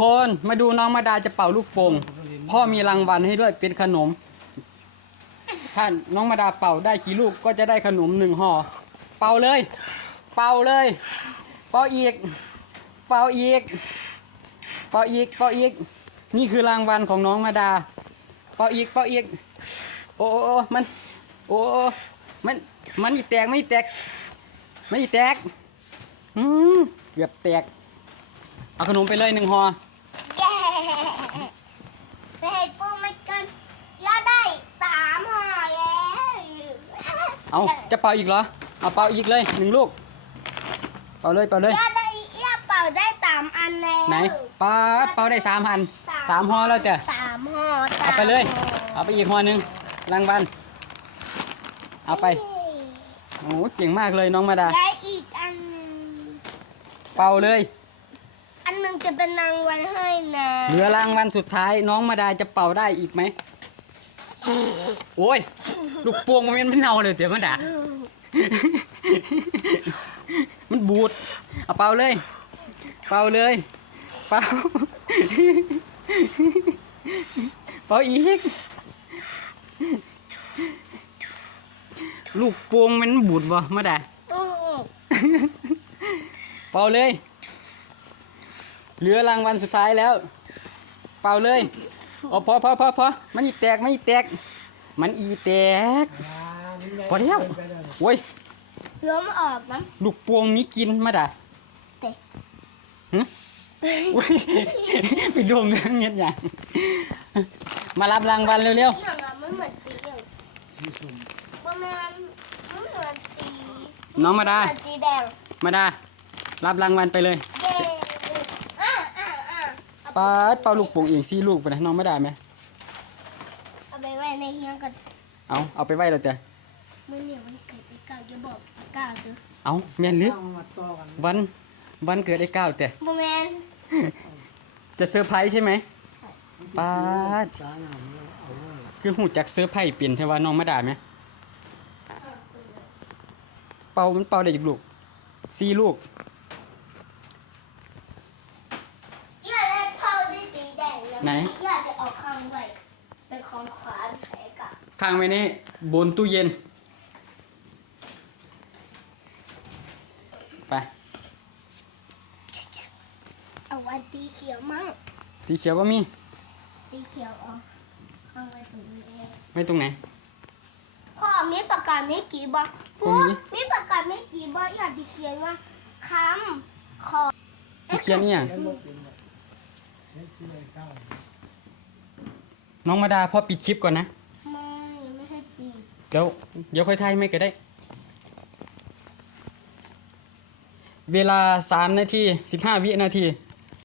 คนมาดูน้องมาดาจะเป่าลูกโป่งพ่อมีรางวัลให้ด้วยเป็นขนม ถ้าน้องมาดาเป่าได้กี่ลูกก็จะได้ขนมหนึ่งห่อเป่าเลย เป่าเลย เป่าอีก เป่าอีก เป่าอีกเป่าอีก นี่คือรางวัลของน้องมาดา เป่าอีกเป่าอีก โอ้โอ้โอ้มันโอ้มันมันอีแตกไม่แตก ไม่แตกอืมเกือบแตก เอาขนมไปเลยหนึ่งห่อเย้ไปให้ปูมันกันแล้วได้สามห่อแล้วเอาจะเป่าอีกเหรอเอาเป่าอีกเลยหนึ่งลูกเป่าเลยเป่าเลยย่าได้ย่าเป่าได้สามอันแล้วไหนป้าดเป่าได้สามพันสามห่อแล้วจ้ะสามห่อเอาไปเลยเอาไปอีกห่อหนึ่งรางวัลเอาไปโอ้เจ๋งมากเลยน้องมาดาได้อีกอันหนึ่งเป่าเลย จะเป็นรางวัลให้นะเหลือรางวัลสุดท้ายน้องมาดาจะเป่าได้อีกไหม โอ้ย ลูกโป่งมันไม่เน่าเลยเดี๋ยวมาดา มันบูด เอาเป่าเลย เป่าเลย เป่า เป่าอีก ลูกโป่งมันบูดบ่มาดาโอ้เป่าเลย เหลือรางวัลสุดท้ายแล้ว เป่าเลยโอ้พอพอพอพอมันอีแตกมันอีแตก มันอีแตก พอแล้วโอ้ยล้มออกนะลูกโป่งมีกินมาด่าเตะหึโอ้ยไปดมเรื่องเงี้ยอย่างมารับรางวัลเร็วอย่างอะมันเหมือนตีอย่างประมาณมันเหมือนตีๆน้องมาดาเหมือนสีแดง มาดารับรางวัลไปเลย เย้อะอะอะเอา ปาดเป่าลูกโป่งเองซี่ลูกไปนะน้องมาดาไหมเอาไปไว้ในเฮียงก่อนเอาเอาไปไว้แล้วจ้ะมื่อเนี่ยวันเกิดไอ้ก้าวจะบอกไอ้ก้าวเด้อเอาแม่นหรือวันวันเกิดไอ้ก้าวแต่โมเมนจะเซอร์ไพรส์ใช่ไหมปาดคือหูจักเซอร์ไพรส์เปลี่ยนเทว่าน้องมาด่าไหมเป่ามันเป่าได้อีกลูกสี่ลูก อย่าได้เผาได้สีแดงนะ ไหนอย่าได้เอาข้างไว้เป็นของขวานแผลกับข้างไว้นี่บนตู้เย็น ไป เอาไว้สีเขียวมากสีเขียวก็มีสีเขียวเอาข้างไว้ตรงนี้เองไม่ตรงไหน พ่อมีปากกาไม่กี่บอตรปุ๊งนี้มีปากกาไม่กี่บออยากจะเขียนว่าคำขอสีเขียวนี่อย่างน้ องมาดาพ่อปิดชิปก่อนนะ ไม่ ไม่ให้ปีเดี๋ยวเดี๋ยวค่อยทายไม่ก็ได้ เวลาสามนาทีสิบห้าวินาที